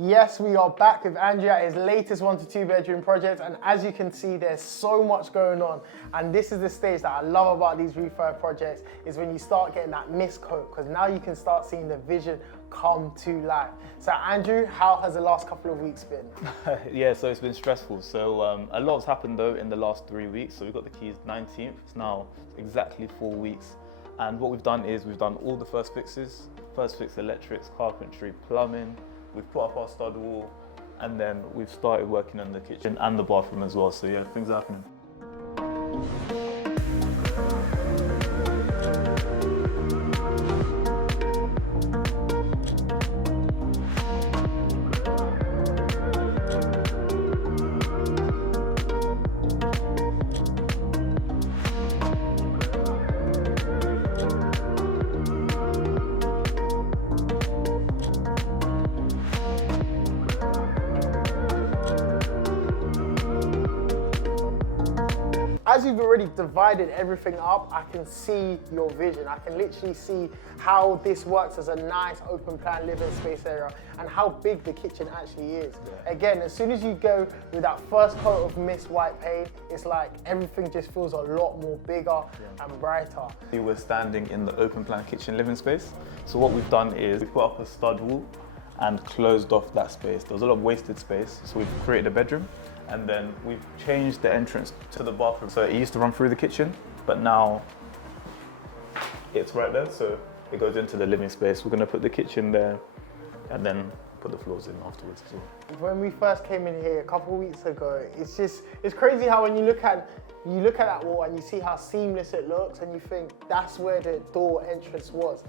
Yes, we are back with Andrew at his latest 1 to 2 bedroom project, and as you can see, there's so much going on. And this is the stage that I love about these refurb projects, is when you start getting that mist coat, because now you can start seeing the vision come to life. So Andrew, how has the last couple of weeks been? Yeah, so it's been stressful. So a lot has happened though in the last 3 weeks. So we got the keys 19th, it's now exactly 4 weeks. And what we've done is we've done all the first fixes, first fix electrics, carpentry, plumbing. We've put up our stud wall, and then we've started working on the kitchen and the bathroom as well. So yeah, things are happening. As you've already divided everything up, I can see your vision. I can literally see how this works as a nice open plan living space area and how big the kitchen actually is. Yeah. Again, as soon as you go with that first coat of mist white paint, it's like everything just feels a lot more bigger and brighter. We were standing in the open plan kitchen living space. So what we've done is we've put up a stud wall and closed off that space. There was a lot of wasted space, so we've created a bedroom. And then we've changed the entrance to the bathroom. So it used to run through the kitchen, but now it's right there. So it goes into the living space. We're gonna put the kitchen there and then put the floors in afterwards as well. When we first came in here a couple of weeks ago, it's crazy how when you look at that wall and you see how seamless it looks and you think that's where the door entrance was.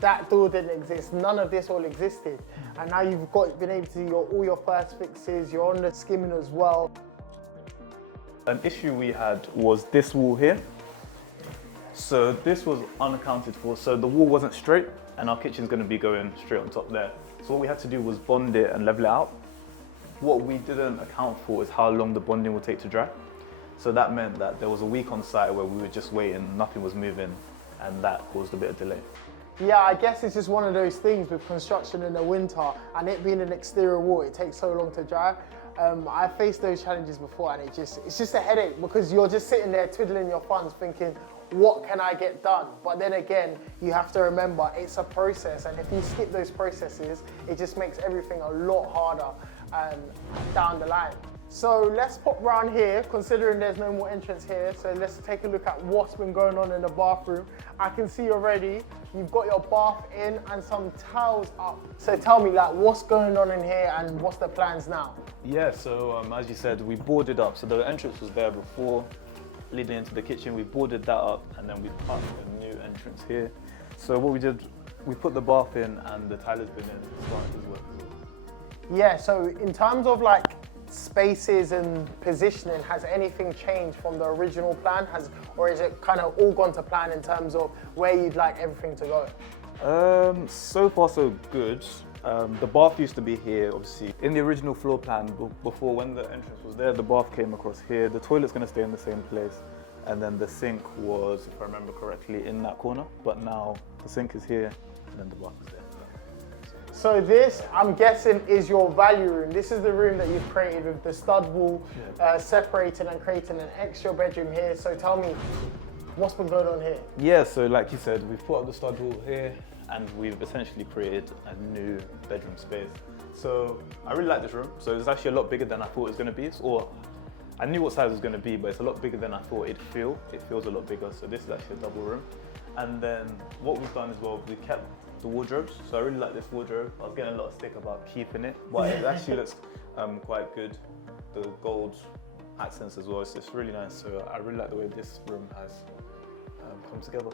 That door didn't exist. None of this all existed. And now you've been able to do all your first fixes, you're on the skimming as well. An issue we had was this wall here. So this was unaccounted for. So the wall wasn't straight and our kitchen's gonna be going straight on top there. So what we had to do was bond it and level it out. What we didn't account for is how long the bonding would take to dry. So that meant that there was a week on site where we were just waiting, nothing was moving, and that caused a bit of delay. Yeah, I guess it's just one of those things with construction in the winter and it being an exterior wall, it takes so long to dry. I faced those challenges before and it's just a headache because you're just sitting there twiddling your thumbs thinking, what can I get done? But then again, you have to remember it's a process, and if you skip those processes, it just makes everything a lot harder down the line. So let's pop round here, considering there's no more entrance here. So let's take a look at what's been going on in the bathroom. I can see already you've got your bath in and some towels up. So tell me, like, what's going on in here and what's the plans now? Yeah, so as you said, we boarded up. So the entrance was there before, leading into the kitchen. We boarded that up and then we cut a new entrance here. So what we did, we put the bath in and the tiler's been in, starting to work as well. Yeah, so in terms of like spaces and positioning, has anything changed from the original plan? Or is it kind of all gone to plan in terms of where you'd like everything to go? So far so good. The bath used to be here, obviously. In the original floor plan, before when the entrance was there, the bath came across here. The toilet's gonna stay in the same place. And then the sink was, if I remember correctly, in that corner. But now the sink is here and then the bath is there. So this, I'm guessing, is your value room. This is the room that you've created with the stud wall, separating and creating an extra bedroom here. So tell me, what's been going on here? Yeah, so like you said, we've put up the stud wall here and we've essentially created a new bedroom space. So I really like this room. So it's actually a lot bigger than I thought it was going to be. Or I knew what size it was going to be, but it's a lot bigger than I thought it'd feel. It feels a lot bigger. So this is actually a double room. And then what we've done as well, we kept the wardrobes. So I really like this wardrobe. I was getting a lot of stick about keeping it, but it actually looks quite good. The gold accents as well, it's really nice. So I really like the way this room has come together.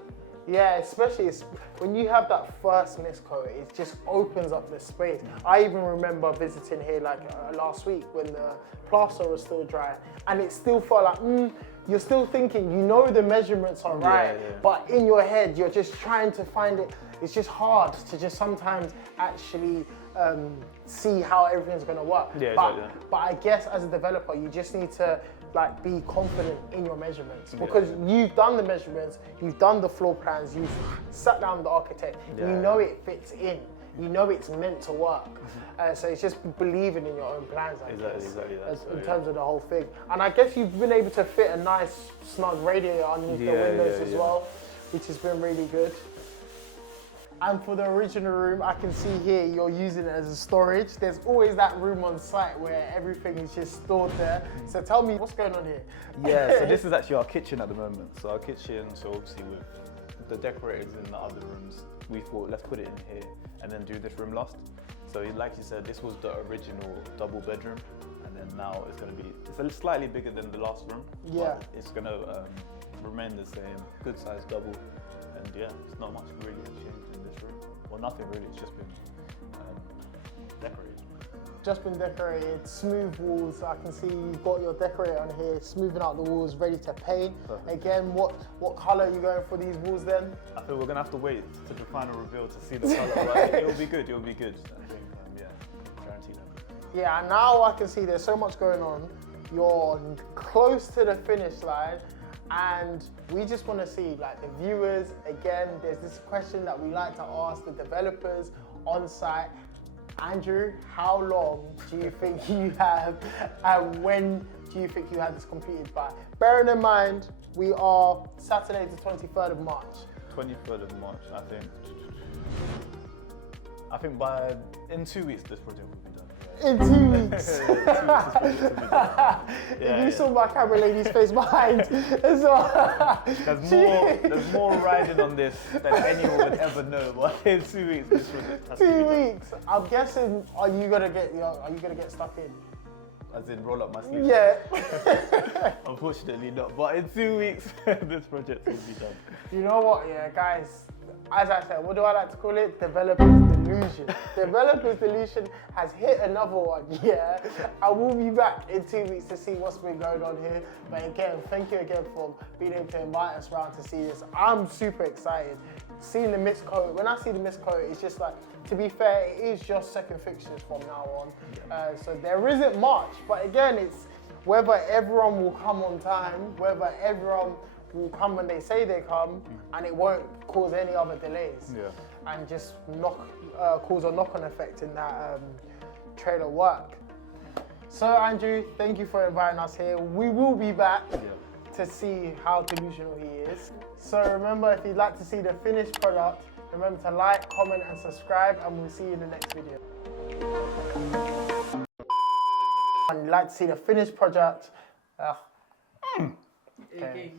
Yeah, especially when you have that first mist coat, it just opens up the space. I even remember visiting here like last week when the plaster was still dry and it still felt like, you're still thinking, you know the measurements are right, but in your head, you're just trying to find it. It's just hard to just sometimes actually see how everything's gonna work. But I guess as a developer, you just need to like be confident in your measurements because you've done the measurements, you've done the floor plans, you've sat down with the architect, you know it fits in. you know it's meant to work. So it's just believing in your own plans, I guess, Exactly that. in terms of the whole thing. And I guess you've been able to fit a nice snug radiator underneath the windows as well, which has been really good. And for the original room, I can see here you're using it as a storage. There's always that room on site where everything is just stored there. So tell me, what's going on here? Yeah, so this is actually our kitchen at the moment. So our kitchen, so obviously with the decorators in the other rooms, we thought let's put it in here and then do this room last. So like you said, this was the original double bedroom, and then now it's going to be, it's a slightly bigger than the last room. Yeah. But it's going to remain the same, good size double. And yeah, it's not much really changed in this room. Well, nothing really, it's just been decorated. Just been decorated, smooth walls. I can see you've got your decorator on here, smoothing out the walls, ready to paint. Perfect. Again, what colour are you going for these walls then? I think we're gonna have to wait to the final reveal to see the colour, but it'll be good, I think, yeah, guaranteed that. Yeah, and now I can see there's so much going on. You're close to the finish line, and we just want to see, like, the viewers, again, there's this question that we like to ask the developers on site. Andrew, how long do you think you have, and when do you think you have this completed by? Bearing in mind, we are Saturday the 23rd of March. 23rd of March, I think in 2 weeks this project will be done. In 2 weeks. You saw my camera lady's face behind as well. There's more riding on this than anyone would ever know. But in 2 weeks, this project has to be 2 done. weeks. I'm guessing. Are you gonna get stuck in? As in roll up my sleeves? Yeah. Unfortunately not. But in 2 weeks, this project will be done. You know what, yeah, guys. As I said, what do I like to call it? Developer's delusion. Developer's delusion has hit another one, yeah. I will be back in 2 weeks to see what's been going on here. But again, thank you again for being able to invite us around to see this. I'm super excited. Seeing the mist coat, when I see the mist coat, it's just like, to be fair, it is just second fixtures from now on. So there isn't much, but again, it's whether everyone will come on time, whether everyone will come when they say they come, and it won't cause any other delays. And just cause a knock-on effect in that trailer work. So Andrew, thank you for inviting us here. We will be back to see how delusional he is. So remember, if you'd like to see the finished product, remember to like, comment and subscribe, and we'll see you in the next video. And you'd like to see the finished product, okay.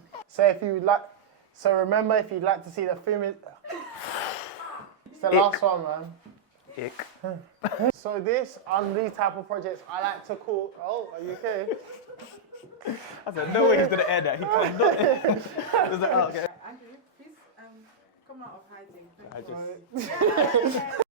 So remember, if you'd like to see the finished, it's the last one, man. Ick. So this, on these type of projects, I like to call, oh, are you okay? I said, no way he's gonna air that. He can't do it. I was like, oh, okay. Andrew, please come out of hiding. I just...